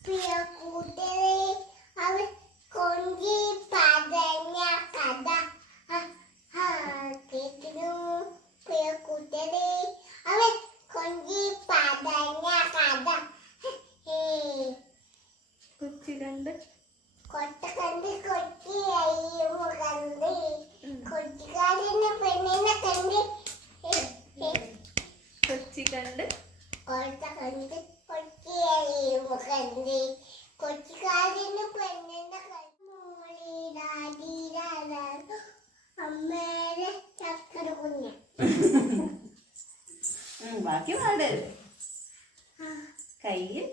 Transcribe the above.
കൂട്ടരെ അവൻ കൊഞ്ചി പതഞ്ഞ കഥ കേൾക്കുന്നു. കൂട്ടരെ അവൻ കൊഞ്ചി പതഞ്ഞ കഥ കൊച്ചി കണ്ട് കൊട്ട കണ്ട് കൊച്ചിയും കണ്ട് കൊച്ചിക്കാരന് പെണ്ണിനെ കണ്ട് കൊച്ചി കണ്ട് കൊട്ട കണ്ട് കൊച്ചിയും കണ്ട് കൊച്ചിക്കാരന് പെണ്ണിനെ കണ്ട് അമ്മേരെ ചക്കര കുഞ്ഞ ബാക്കി പാട് കയ്യിൽ